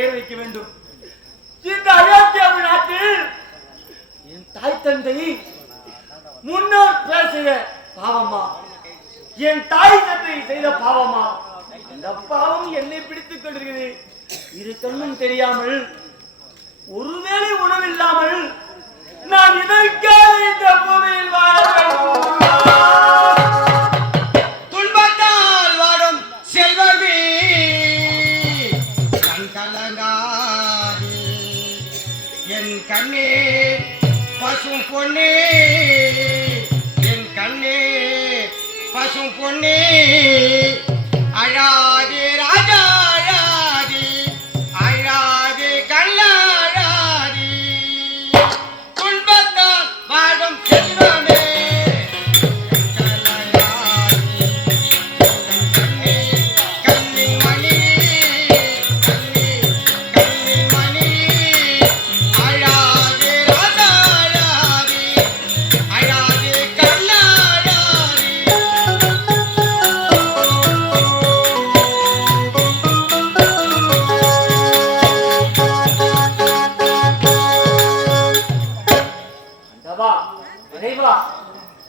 பெயர் வைக்க வேண்டும். இந்த அயோத்தியாவு நாட்டில் என் தாய் தந்தை முன்னோர் பேசிய பாவமா என் தாய் தந்தை செய்த பாவமா அந்த பாவம் என்னை பிடித்துக் கொள்கிறது இரு கண்ணும் தெரியாமல் ஒருவேளை உணவில்லாமல் நான் இதற்காக இந்த பூமியில் வாழ வேண்டும். பசும் பொன்னே என் கண்ணே பசும் பொன்னே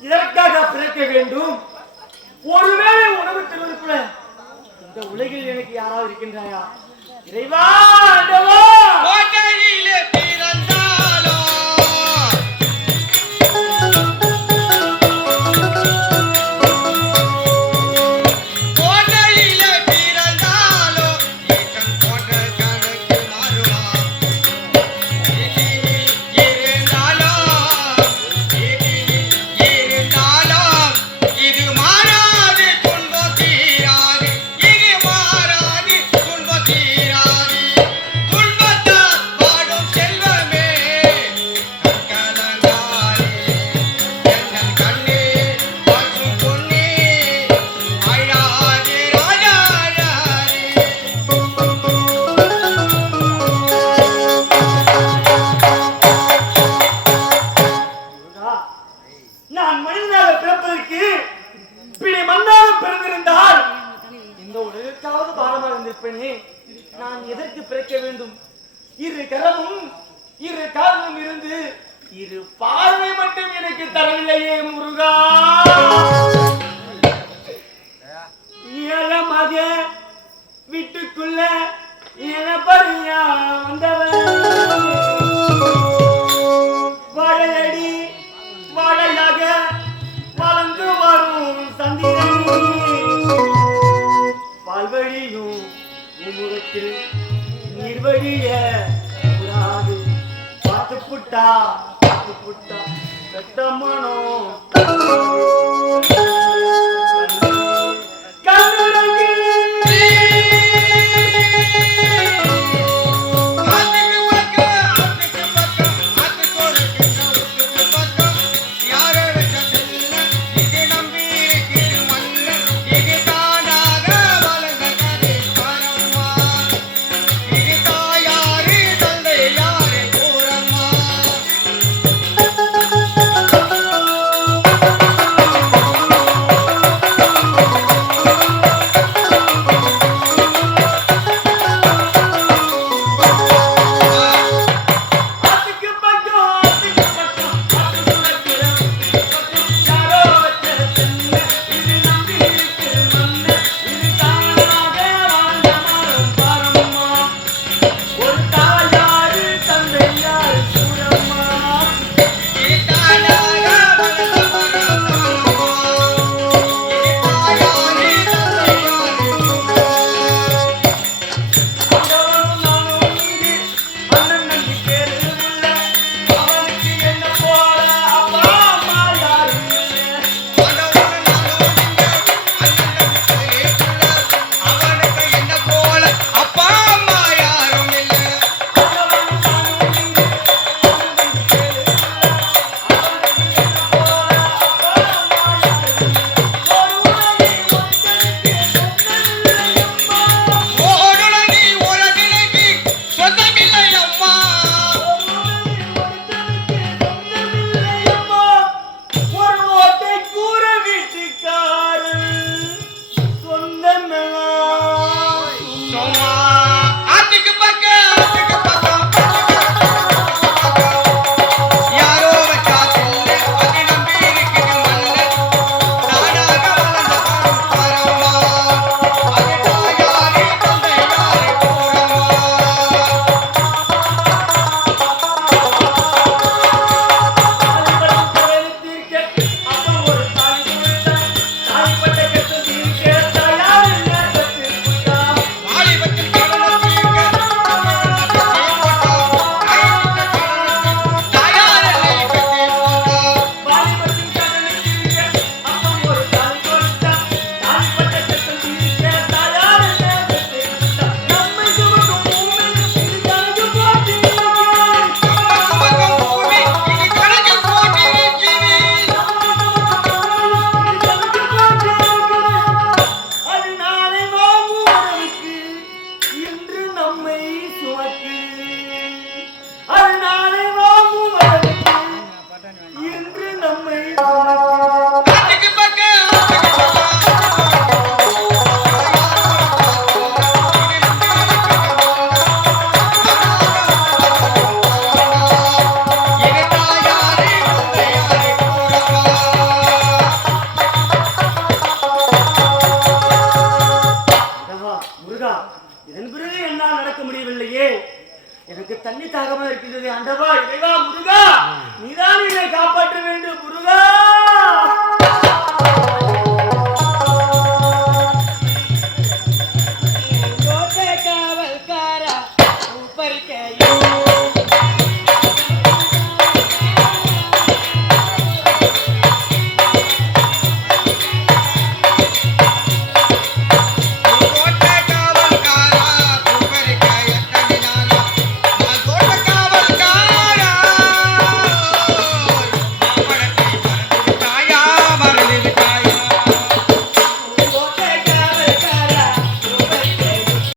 இதற்காக பிறக்க வேண்டும். ஒருவேளை உணவு தருவதற்குள்ள இந்த உலகில் எனக்கு யாராவது இருக்கின்றாயா? இறைவா இரு பார்வை மட்டும் எனக்கு தரவில்லையே முருகா. ஏழமாக வீட்டுக்குள்ள இளப்பறியா வந்தவன். வாழையடி வாழையாக வளர்ந்து வரும் சந்திரன். பால்வழியும் முகத்தில் நீர்வழிய பார்த்து புட்டா. பார்த்து புட்டா பற்றி